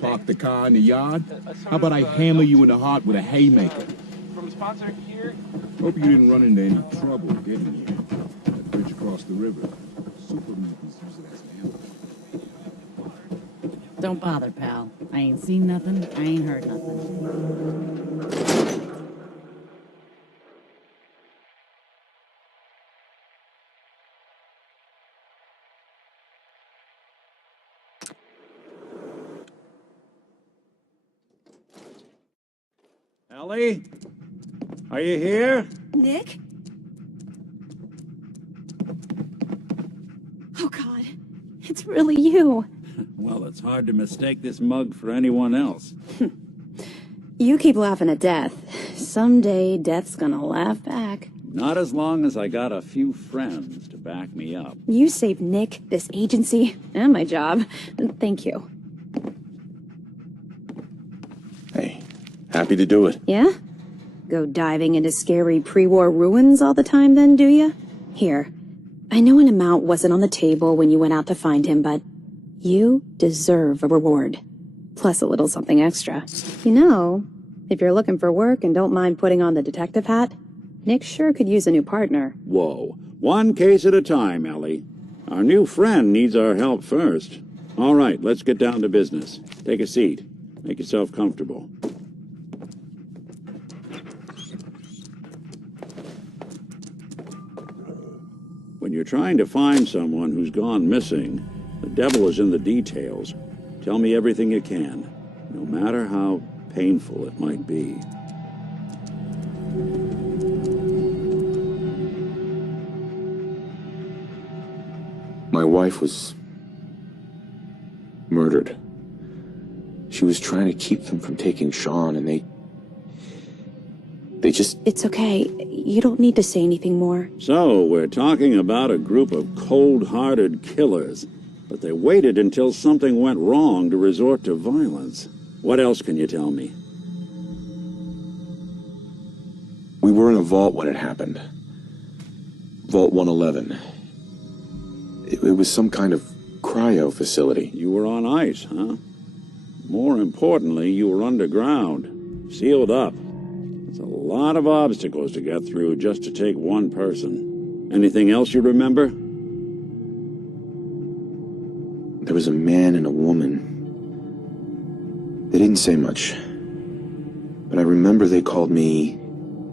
Park the car in the yard? How about I hammer you in the heart with a haymaker? From sponsor here. Hope you didn't run into any trouble getting here. That bridge across the river. Super mutants use it as an ambush. Don't bother, pal. I ain't seen nothing, I ain't heard nothing. Ellie? Are you here? Nick? Oh, God. It's really you. Well, it's hard to mistake this mug for anyone else. You keep laughing at death. Someday, death's gonna laugh back. Not as long as I got a few friends to back me up. You saved Nick, this agency, and my job. Thank you. Hey, happy to do it. Yeah? Go diving into scary pre-war ruins all the time then, do ya? Here. I know an amount wasn't on the table when you went out to find him, but you deserve a reward. Plus a little something extra. You know, if you're looking for work and don't mind putting on the detective hat, Nick sure could use a new partner. Whoa. One case at a time, Ellie. Our new friend needs our help first. All right, let's get down to business. Take a seat. Make yourself comfortable. When you're trying to find someone who's gone missing, the devil is in the details. Tell me everything you can, no matter how painful it might be. My wife was murdered. She was trying to keep them from taking Sean, and they just... It's okay. You don't need to say anything more. So, we're talking about a group of cold-hearted killers, but they waited until something went wrong to resort to violence. What else can you tell me? We were in a vault when it happened. Vault 111. It was some kind of cryo facility. You were on ice, huh? More importantly, you were underground, sealed up. It's a lot of obstacles to get through just to take one person. Anything else you remember? There was a man and a woman. They didn't say much, but I remember they called me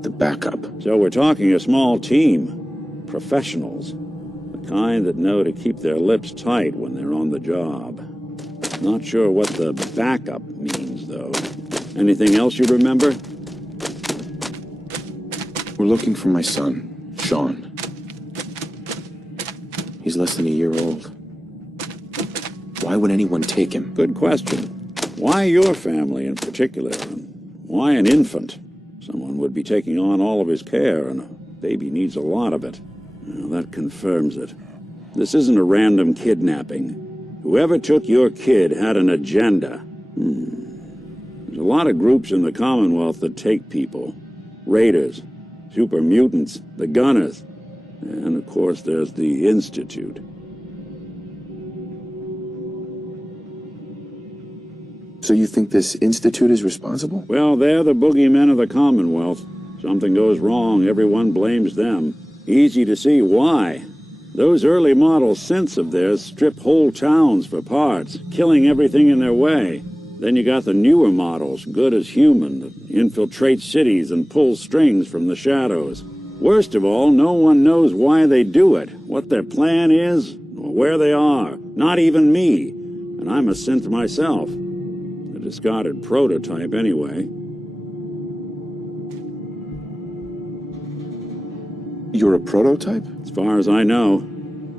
the backup. So we're talking a small team. Professionals. The kind that know to keep their lips tight when they're on the job. Not sure what the backup means, though. Anything else you remember? We're looking for my son, Sean. He's less than a year old. Why would anyone take him? Good question. Why your family in particular? Why an infant? Someone would be taking on all of his care, and a baby needs a lot of it. Well, that confirms it. This isn't a random kidnapping. Whoever took your kid had an agenda. There's a lot of groups in the Commonwealth that take people. Raiders, super mutants, the Gunners, and of course there's the Institute. So you think this Institute is responsible? Well, they're the boogeymen of the Commonwealth. Something goes wrong, everyone blames them. Easy to see why. Those early model synths of theirs strip whole towns for parts, killing everything in their way. Then you got the newer models, good as human, that infiltrate cities and pull strings from the shadows. Worst of all, no one knows why they do it, what their plan is, or where they are. Not even me. And I'm a synth myself. A discarded prototype, anyway. You're a prototype? As far as I know.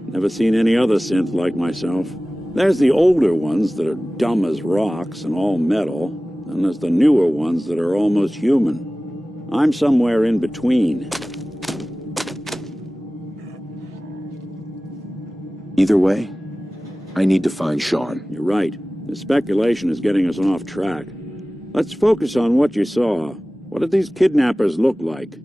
Never seen any other synth like myself. There's the older ones that are dumb as rocks and all metal, and there's the newer ones that are almost human. I'm somewhere in between. Either way, I need to find Sean. You're right. The speculation is getting us off track. Let's focus on what you saw. What did these kidnappers look like?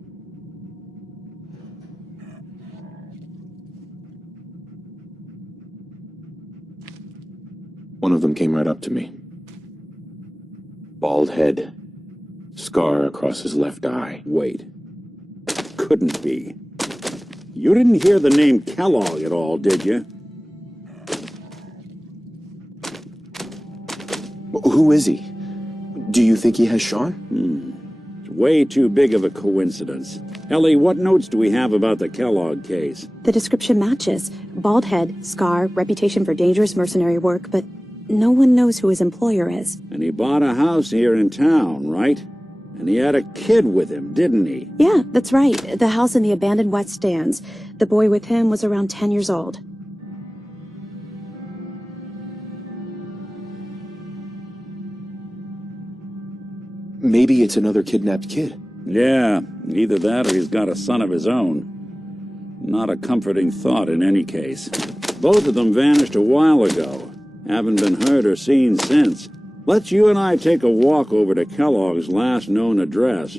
One of them came right up to me. Bald head. Scar across his left eye. Wait. Couldn't be. You didn't hear the name Kellogg at all, did you? Who is he? Do you think he has Sean? It's way too big of a coincidence. Ellie, what notes do we have about the Kellogg case? The description matches. Bald head, scar, reputation for dangerous mercenary work, but no one knows who his employer is. And he bought a house here in town, right? And he had a kid with him, didn't he? Yeah, that's right. The house in the abandoned West Stands. The boy with him was around 10 years old. Maybe it's another kidnapped kid. Yeah, either that or he's got a son of his own. Not a comforting thought in any case. Both of them vanished a while ago. Haven't been heard or seen since. Let's you and I take a walk over to Kellogg's last known address.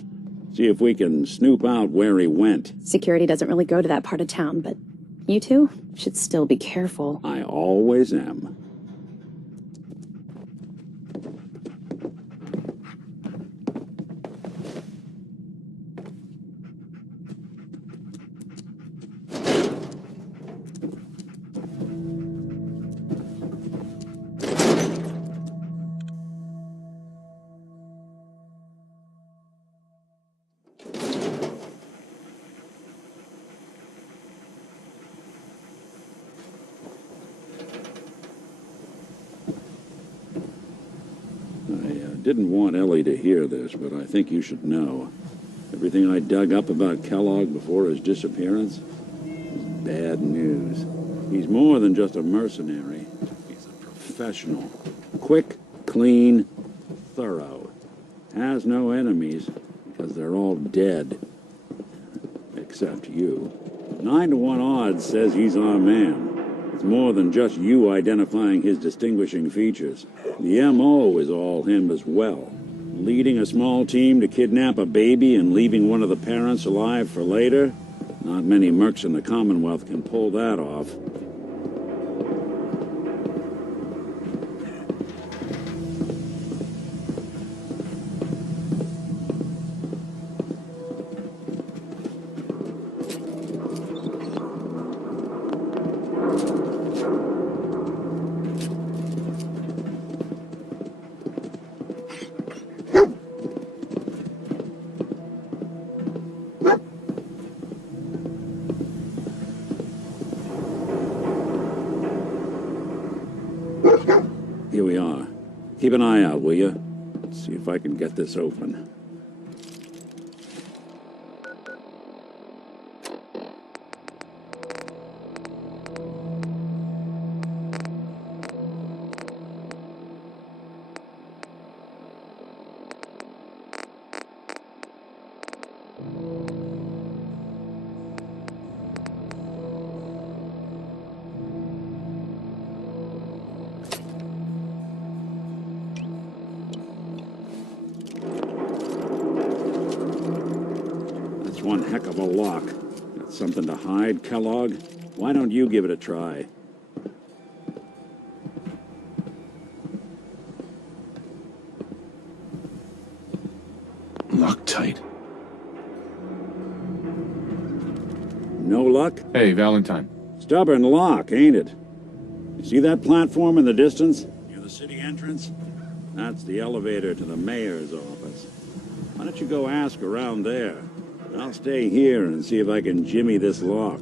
See if we can snoop out where he went. Security doesn't really go to that part of town, but you two should still be careful. I always am. Didn't want Ellie to hear this, but I think you should know. Everything I dug up about Kellogg before his disappearance is bad news. He's more than just a mercenary. He's a professional. Quick, clean, thorough. Has no enemies, because they're all dead. Except you. 9 to 1 odds says he's our man. It's more than just you identifying his distinguishing features. The M.O. is all him as well. Leading a small team to kidnap a baby and leaving one of the parents alive for later? Not many mercs in the Commonwealth can pull that off. Here we are. Keep an eye out, will you? Let's see if I can get this open. One heck of a lock. Got something to hide, Kellogg? Why don't you give it a try? Locked tight. No luck? Hey, Valentine. Stubborn lock, ain't it? You see that platform in the distance? Near the city entrance? That's the elevator to the mayor's office. Why don't you go ask around there? I'll stay here and see if I can jimmy this lock.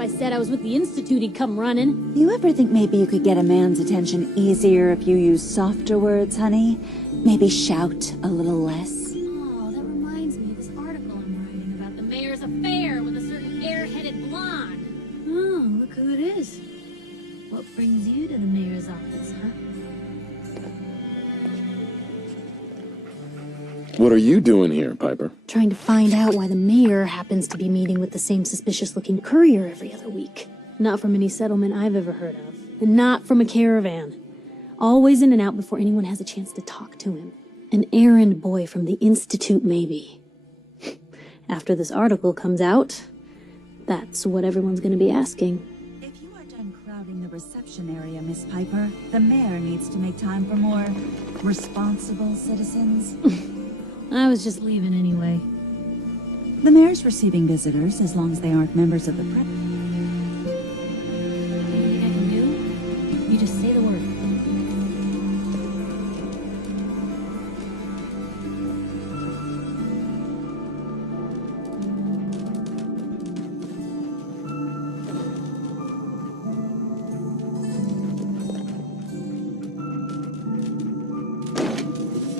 I said I was with the Institute, he'd come running. You ever think maybe you could get a man's attention easier if you use softer words, honey? Maybe shout a little less? Oh, that reminds me of this article I'm writing about the mayor's affair with a certain air-headed blonde. Oh, look who it is. What brings you to the mayor's office, huh? What are you doing here, Piper? Trying to find out why the mayor happens to be meeting with the same suspicious-looking courier every other week. Not from any settlement I've ever heard of. And not from a caravan. Always in and out before anyone has a chance to talk to him. An errand boy from the Institute, maybe. After this article comes out, that's what everyone's gonna be asking. If you are done crowding the reception area, Miss Piper, the mayor needs to make time for more responsible citizens. I was just leaving anyway. The mayor's receiving visitors as long as they aren't members of the press. Anything I can do? You just say the word.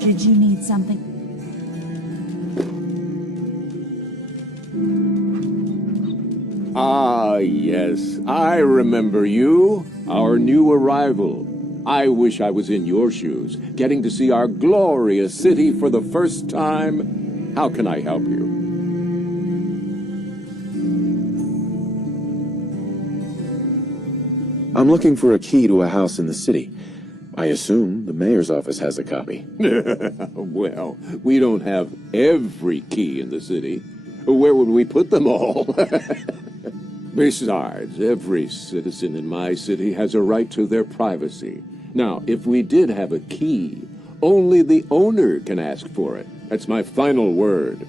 Did you need something? Ah, yes, I remember you, our new arrival. I wish I was in your shoes, getting to see our glorious city for the first time. How can I help you? I'm looking for a key to a house in the city. I assume the mayor's office has a copy. Well, we don't have every key in the city. Where would we put them all? Besides, every citizen in my city has a right to their privacy. Now, if we did have a key, only the owner can ask for it. That's my final word.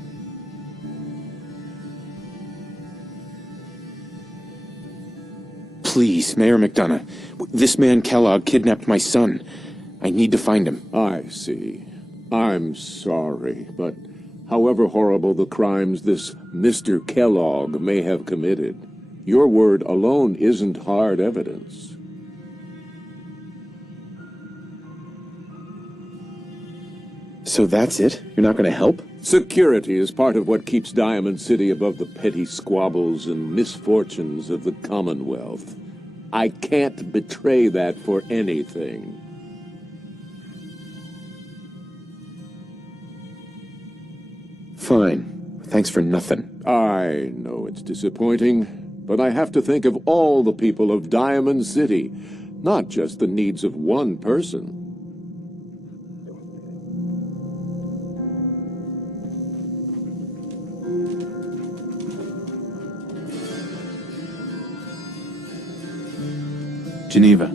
Please, Mayor McDonough. This man Kellogg kidnapped my son. I need to find him. I see. I'm sorry, but however horrible the crimes this Mr. Kellogg may have committed, your word alone isn't hard evidence. So that's it? You're not going to help? Security is part of what keeps Diamond City above the petty squabbles and misfortunes of the Commonwealth. I can't betray that for anything. Fine. Thanks for nothing. I know it's disappointing, but I have to think of all the people of Diamond City, not just the needs of one person. Geneva.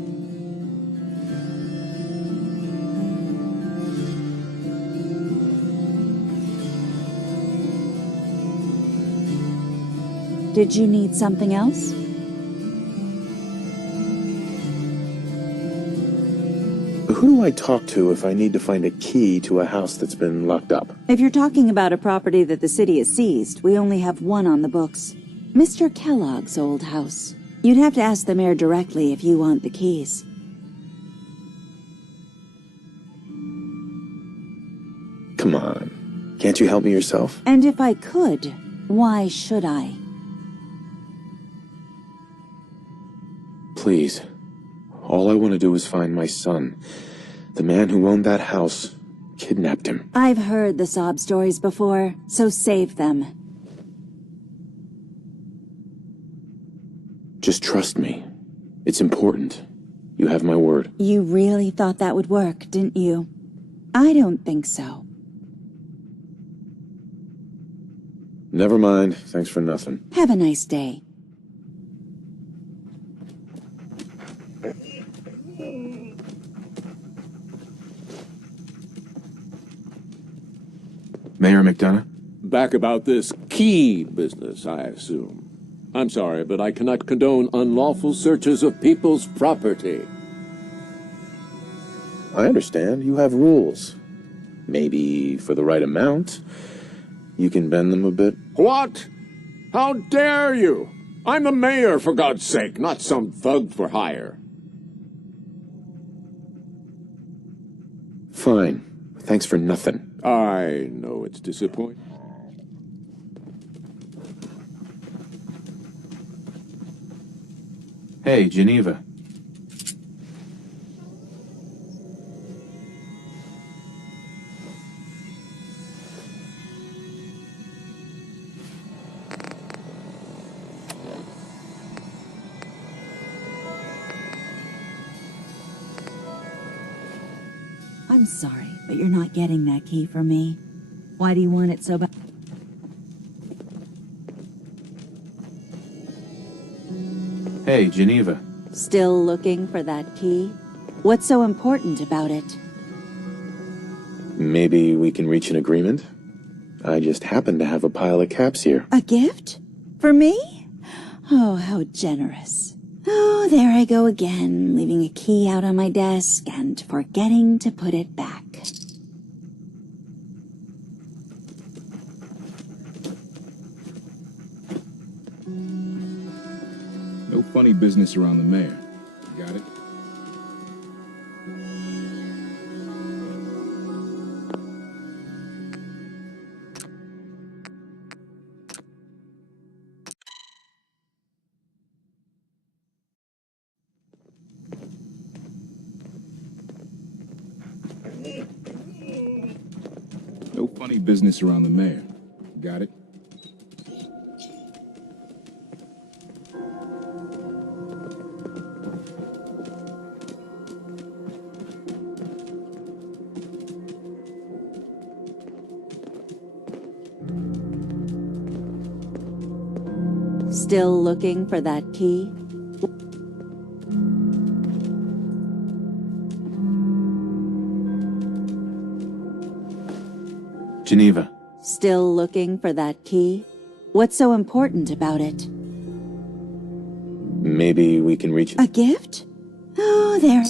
Did you need something else? Who do I talk to if I need to find a key to a house that's been locked up? If you're talking about a property that the city has seized, we only have one on the books. Mr. Kellogg's old house. You'd have to ask the mayor directly if you want the keys. Come on. Can't you help me yourself? And if I could, why should I? Please. All I want to do is find my son. The man who owned that house kidnapped him. I've heard the sob stories before, so save them. Just trust me. It's important. You have my word. You really thought that would work, didn't you? I don't think so. Never mind. Thanks for nothing. Have a nice day. Mayor McDonough? Back about this key business, I assume. I'm sorry, but I cannot condone unlawful searches of people's property. I understand. You have rules. Maybe for the right amount, you can bend them a bit. What? How dare you? I'm the mayor, for God's sake, not some thug for hire. Fine. Thanks for nothing. I know it's disappointing. Hey, Geneva. I'm sorry, but you're not getting that key from me. Why do you want it so bad? Hey, Geneva. Still looking for that key? What's so important about it? Maybe we can reach an agreement? I just happen to have a pile of caps here. A gift? For me? Oh, how generous. Oh, there I go again, leaving a key out on my desk and forgetting to put it back. No funny business around the mayor. You got it? No funny business around the mayor. You got it? Still looking for that key? Geneva. Still looking for that key? What's so important about it? Maybe we can reach... A gift? Oh, there...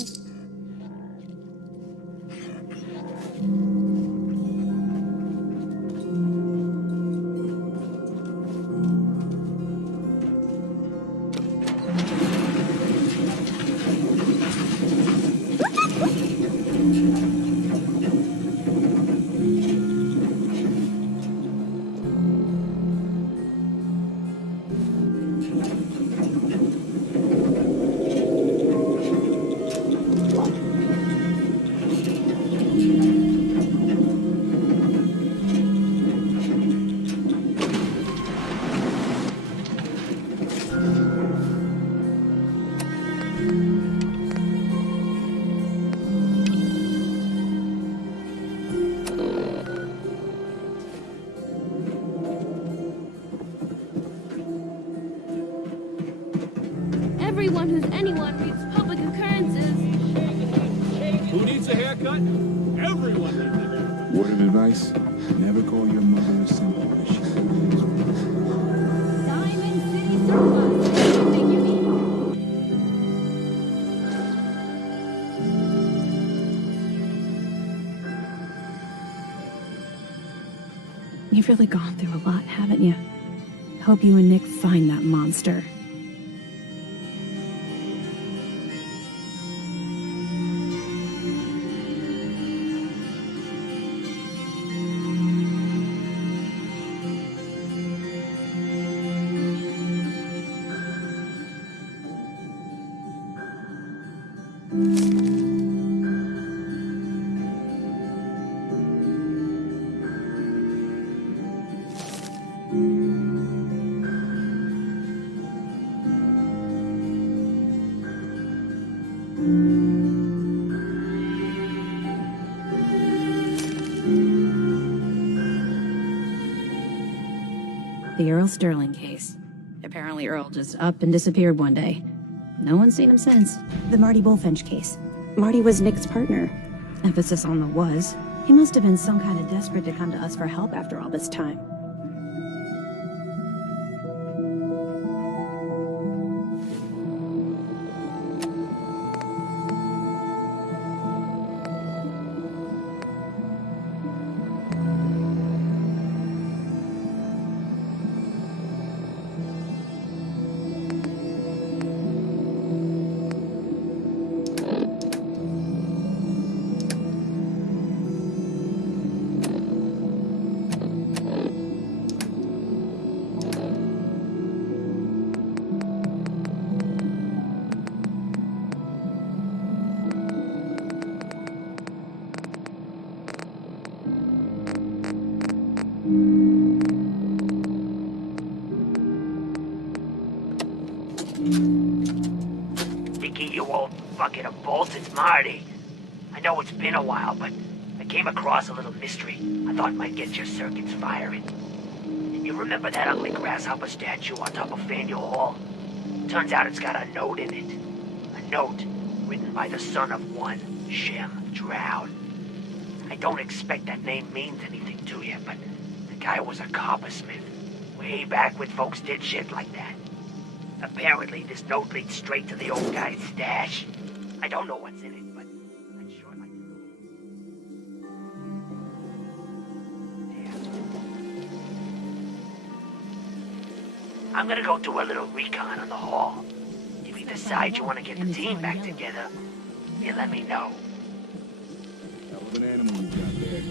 Everyone who's anyone reads public occurrences. Who needs a haircut? Everyone needs a haircut. Word of advice, never call your mother a simple as she is. Diamond City Surplus. Everything you need. You've really gone through a lot, haven't you? Hope you and Nick find that monster. The Earl Sterling case. Apparently Earl just up and disappeared one day. No one's seen him since. The Marty Bullfinch case. Marty was Nick's partner. Emphasis on the was. He must have been some kind of desperate to come to us for help after all this time. bucket of bolts, it's Marty. I know it's been a while, but I came across a little mystery I thought might get your circuits firing. You remember that ugly grasshopper statue on top of Faneuil Hall? Turns out it's got a note in it. A note written by the son of one Shem Droud. I don't expect that name means anything to you, but the guy was a coppersmith. Way back when folks did shit like that. Apparently, this note leads straight to the old guy's stash. I don't know what's in it, but I'd sure like to know. I'm gonna go do a little recon on the hall. If you decide you want to get the team back together, you let me know. That was an animal you got there.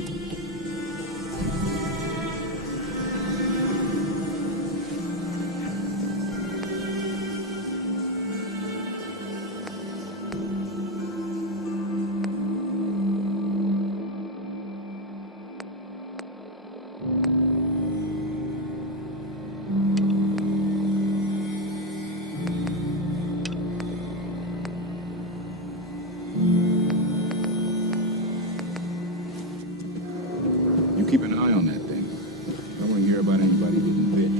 Keep an eye on that thing. I don't want to hear about anybody getting bit.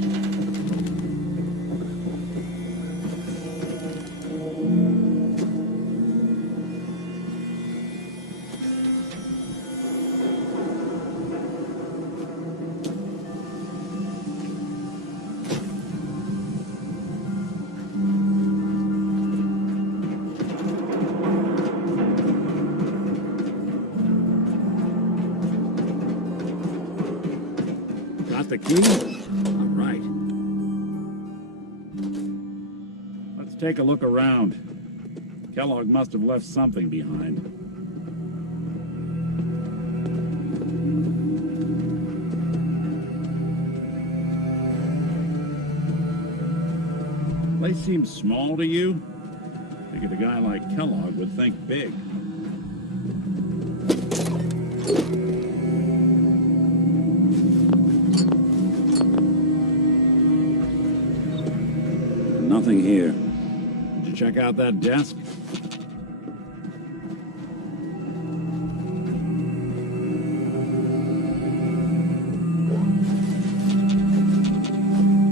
The key? All right. Let's take a look around. Kellogg must have left something behind. Place seems small to you? Figured a guy like Kellogg would think big. Nothing here. Did you check out that desk?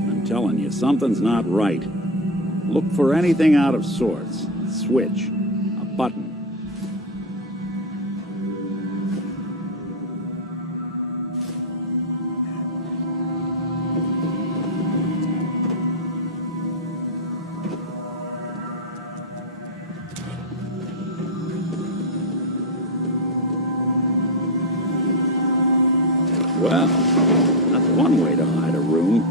I'm telling you, something's not right. Look for anything out of sorts. A switch. A button. Well, that's one way to hide a room.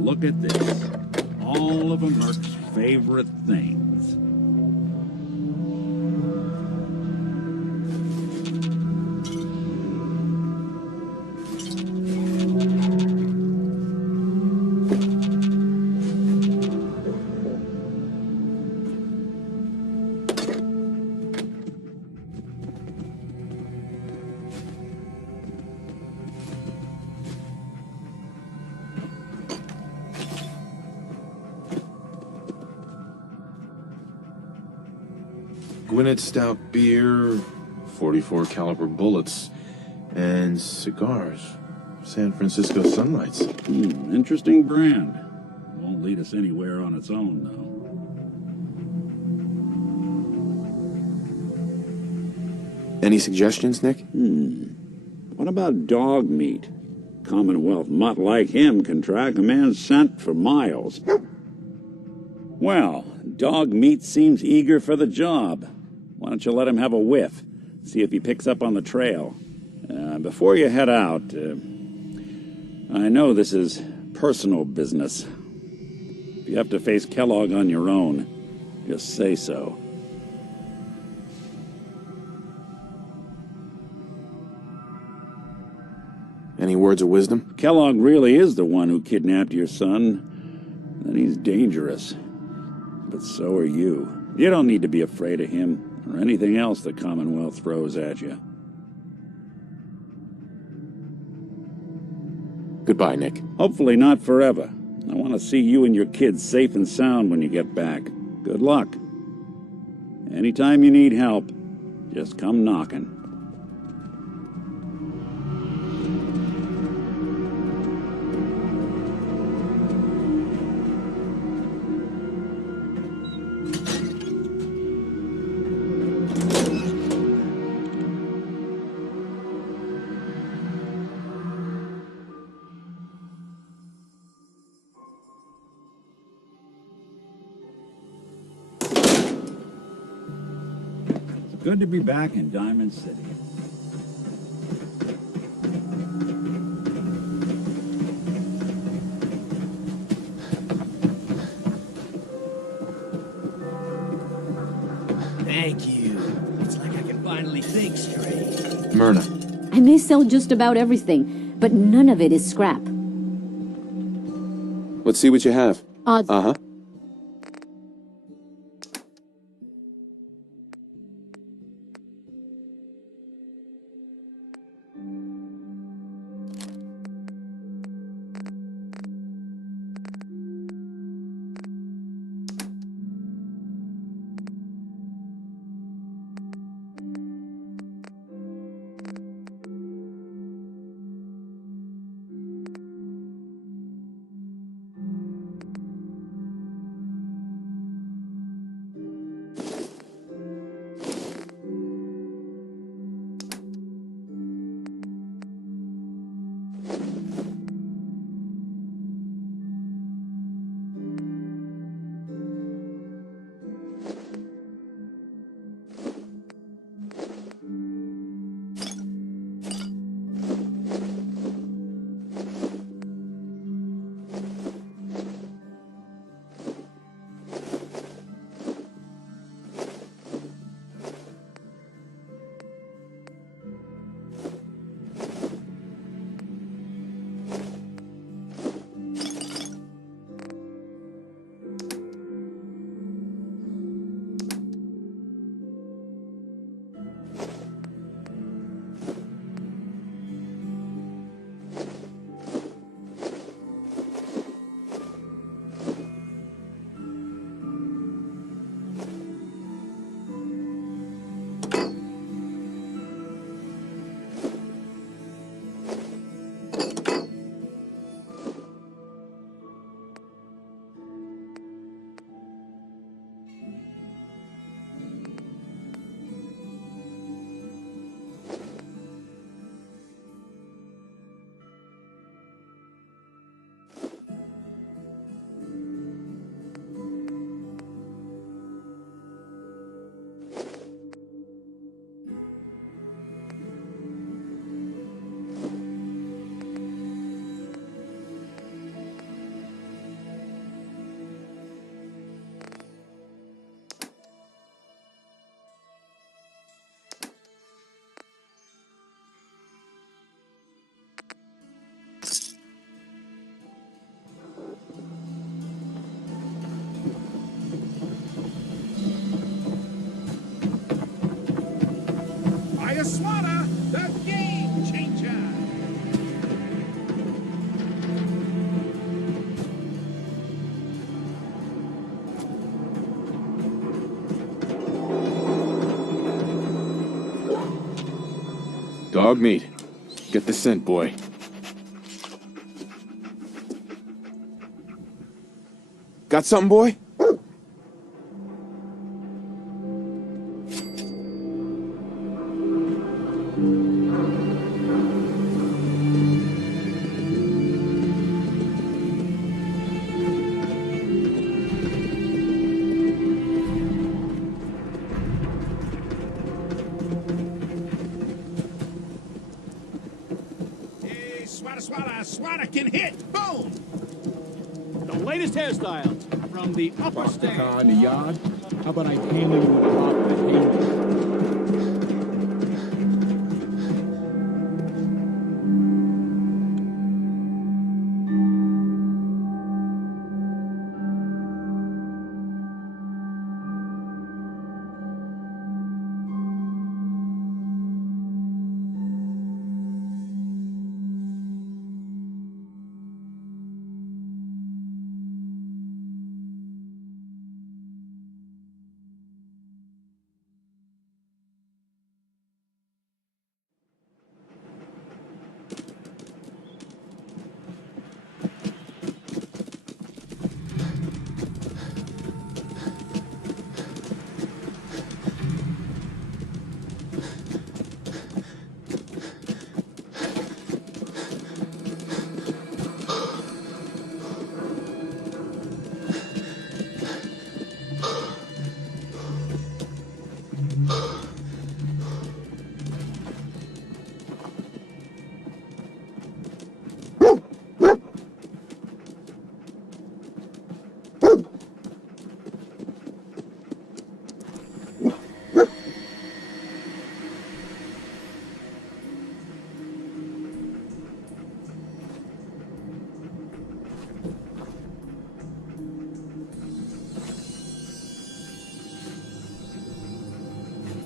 Look at this. All of a Merc's favorite things. Gwinnett Stout beer, 44 caliber bullets, and cigars. San Francisco Sunlights. Interesting brand. Won't lead us anywhere on its own, though. Any suggestions, Nick? What about dog meat? Commonwealth mutt like him can track a man's scent for miles. Well, dog meat seems eager for the job. Why don't you let him have a whiff? See if he picks up on the trail. Before you head out, I know this is personal business. If you have to face Kellogg on your own, just say so. Any words of wisdom? Kellogg really is the one who kidnapped your son. Then he's dangerous. but so are you. You don't need to be afraid of him, or anything else the Commonwealth throws at you. Goodbye, Nick. Hopefully not forever. I want to see you and your kids safe and sound when you get back. Good luck. Anytime you need help, just come knocking. Good to be back in Diamond City. Thank you. It's like I can finally think straight. Myrna. I may sell just about everything, but none of it is scrap. Let's see what you have. Uh-huh. Swatter, the game changer! Dog meat. Get the scent, boy. Got something, boy? Swatter can hit! Boom! The latest hairstyle from the upper Park the car stand. in the yard? How about I handle you with a hot that hay?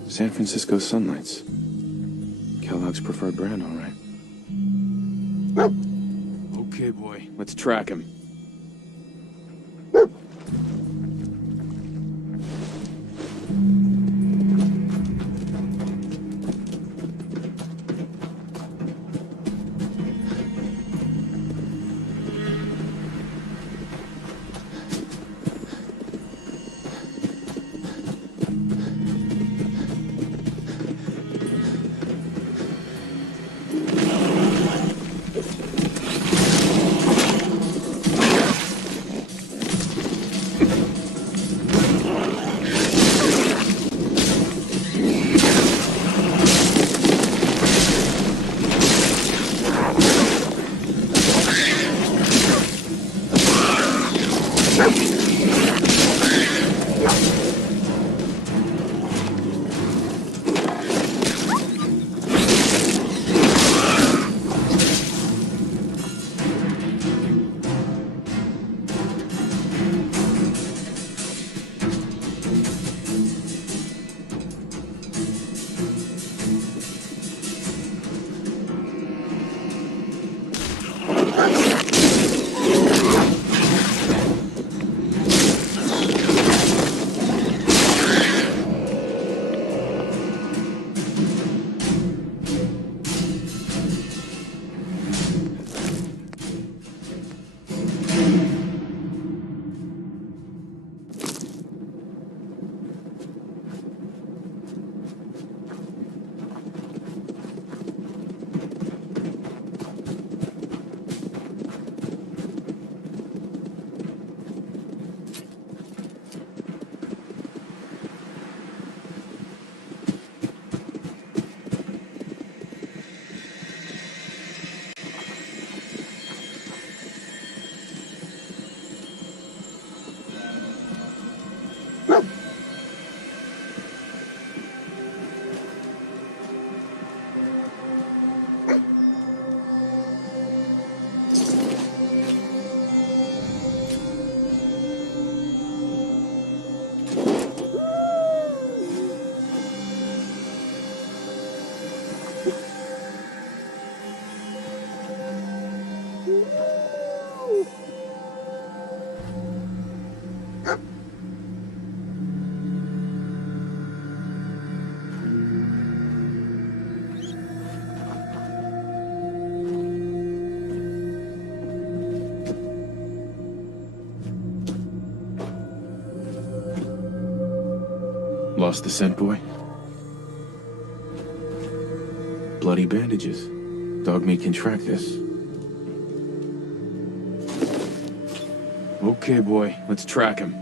San Francisco Sunlights. Kellogg's preferred brand, all right. Okay, boy, let's track him. Lost the scent, boy? Bloody bandages. Dog meat can track this. Okay, boy, let's track him.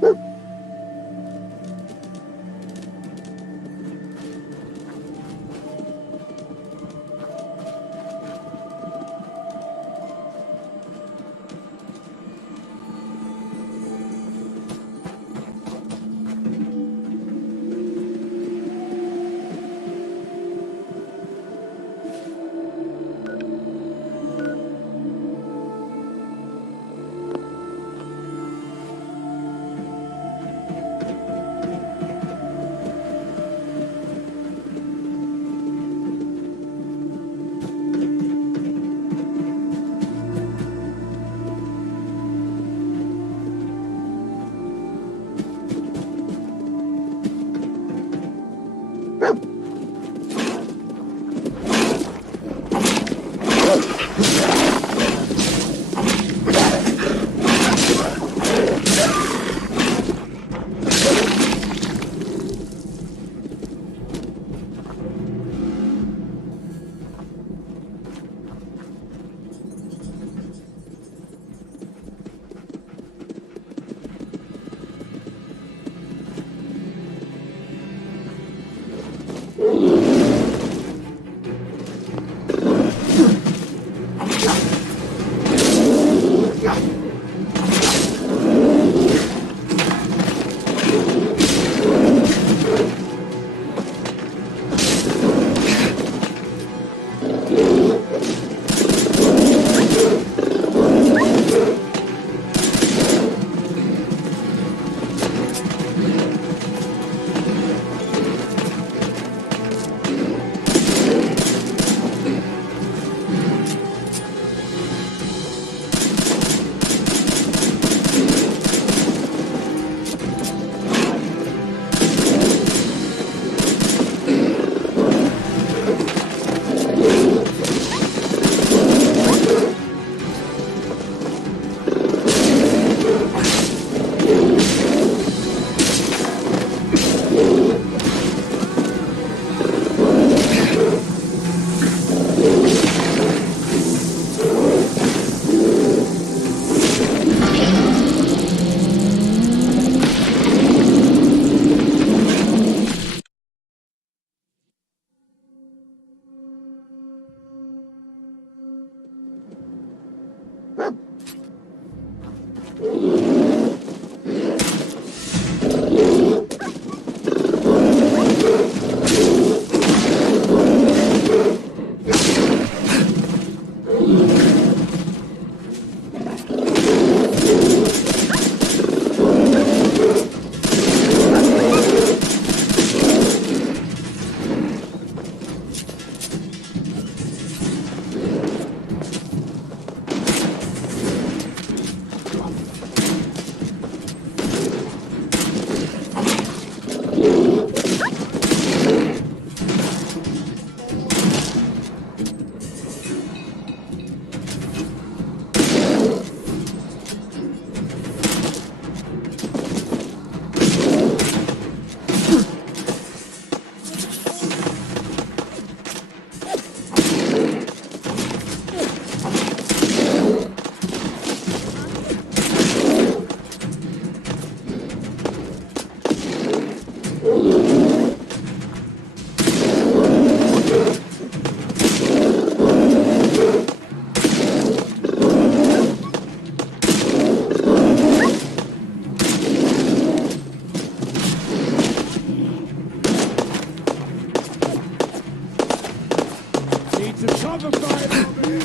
some cover fire over here!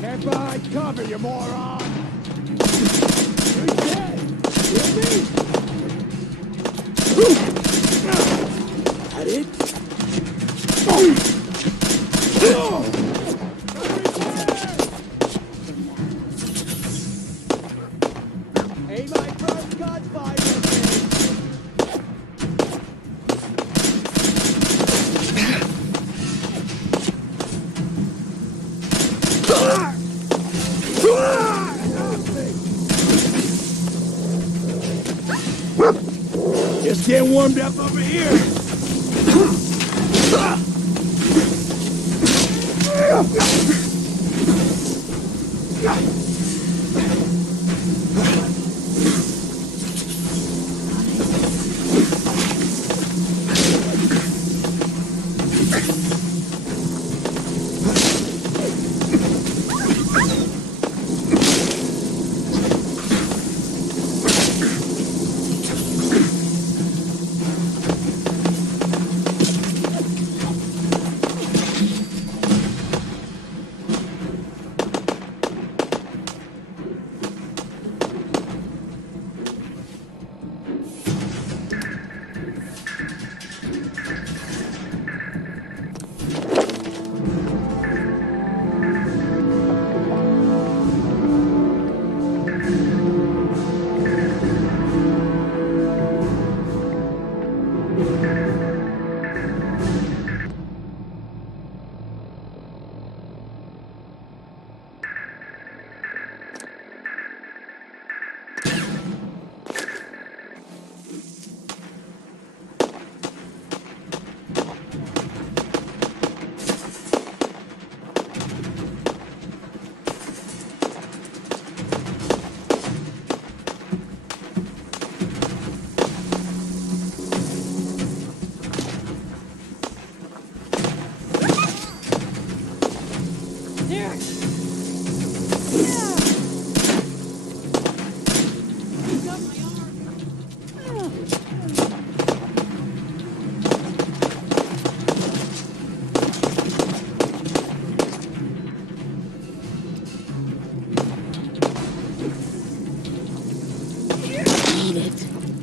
Get behind cover, you moron! You're dead! Hear me? That it? Hey, my first gunfire! Just get warmed up over here.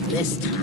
This time.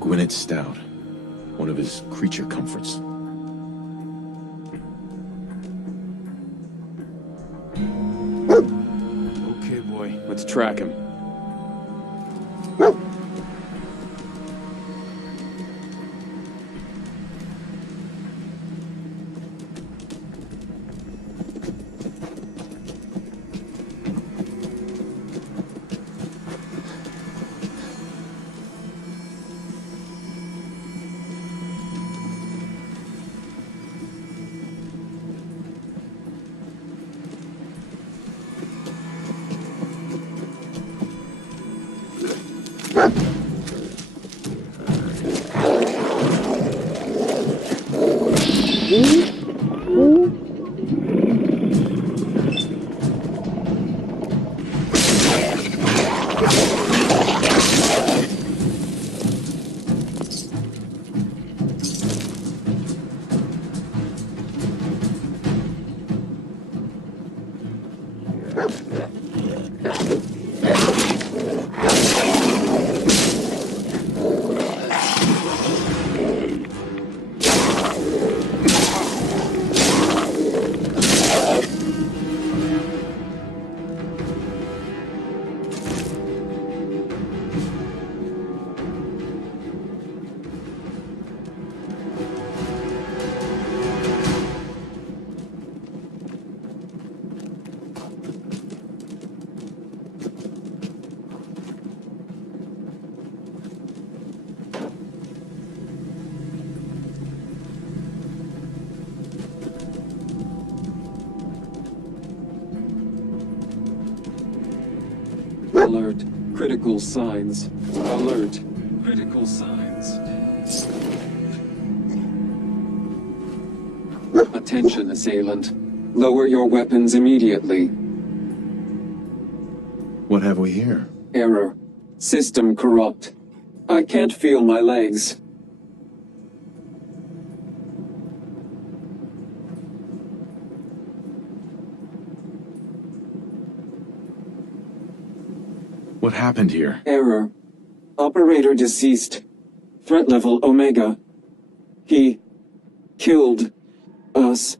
Gwyneth Stout, one of his creature comforts. Okay, boy, let's track him. Alert. Critical signs. Alert. Critical signs. Attention, assailant. Lower your weapons immediately. What have we here? Error. System corrupt. I can't feel my legs. What happened here? Error. Operator deceased. Threat level Omega. He killed us.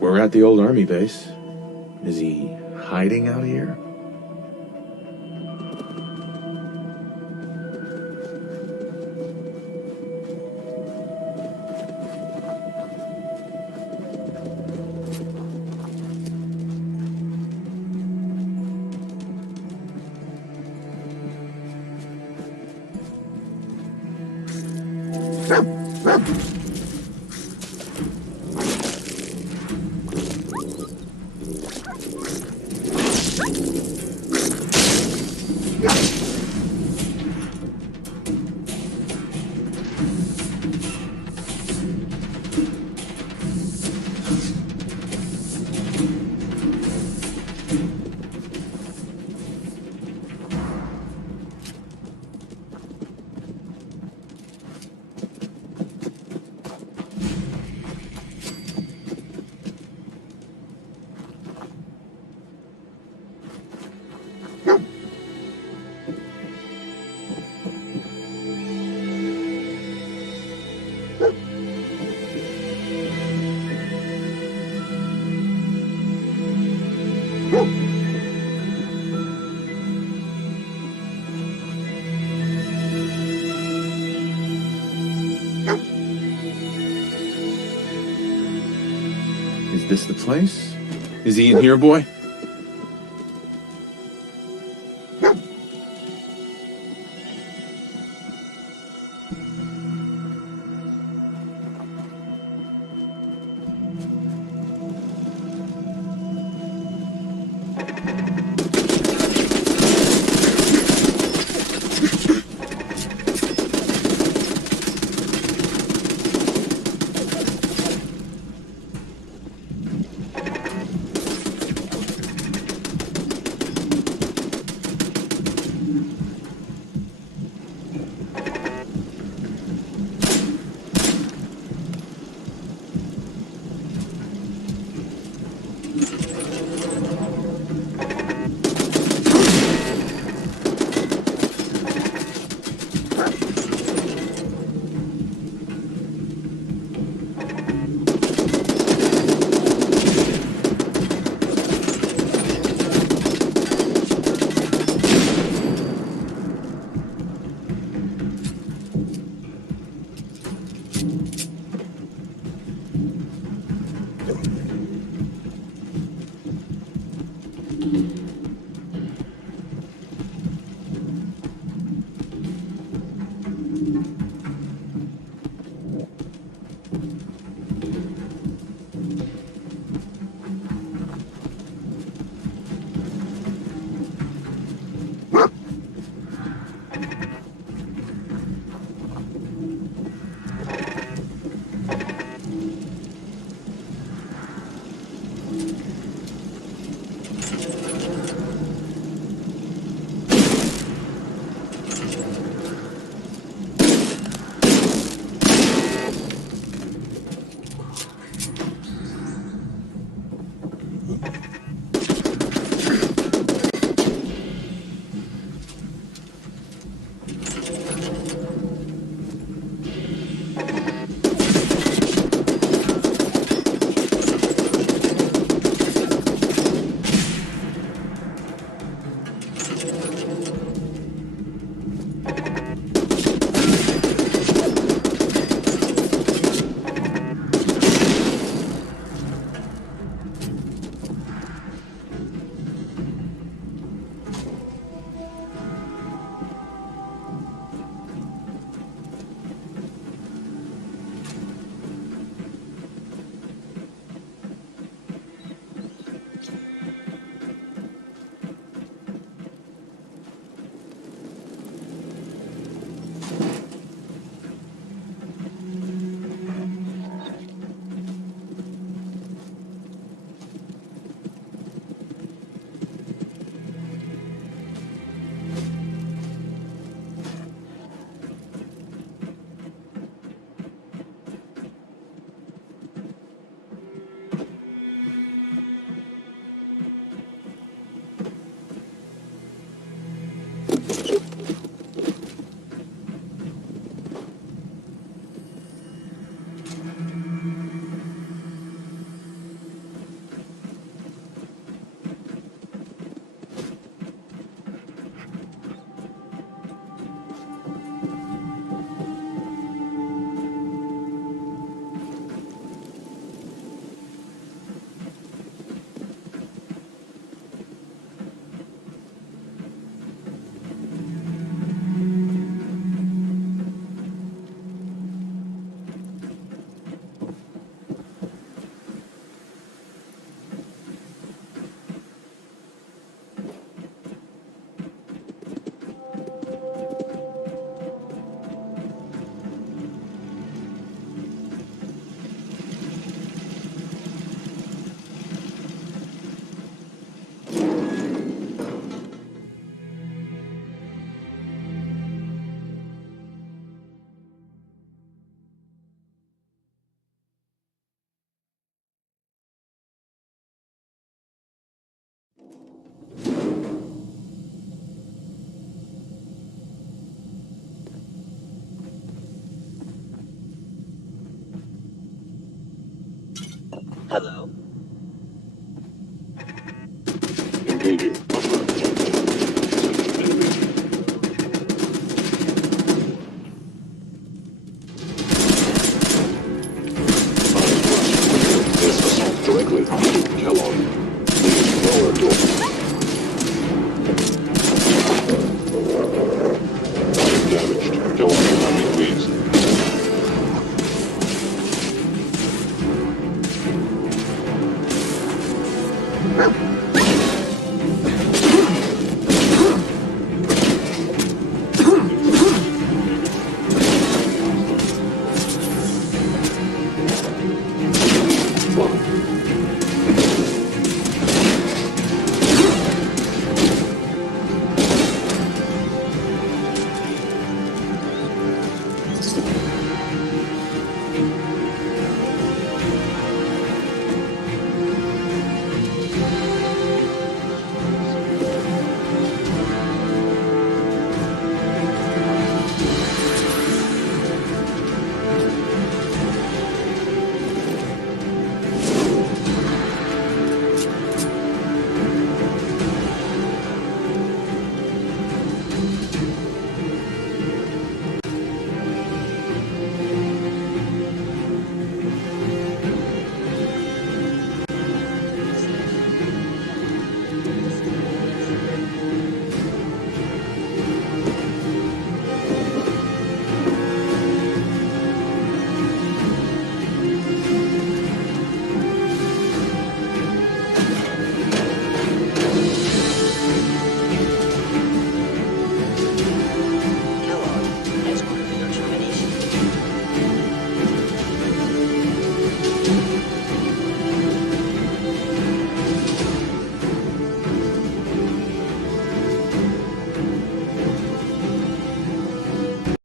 We're at the old army base. Is he hiding out here? Is this the place? Is he in here, boy?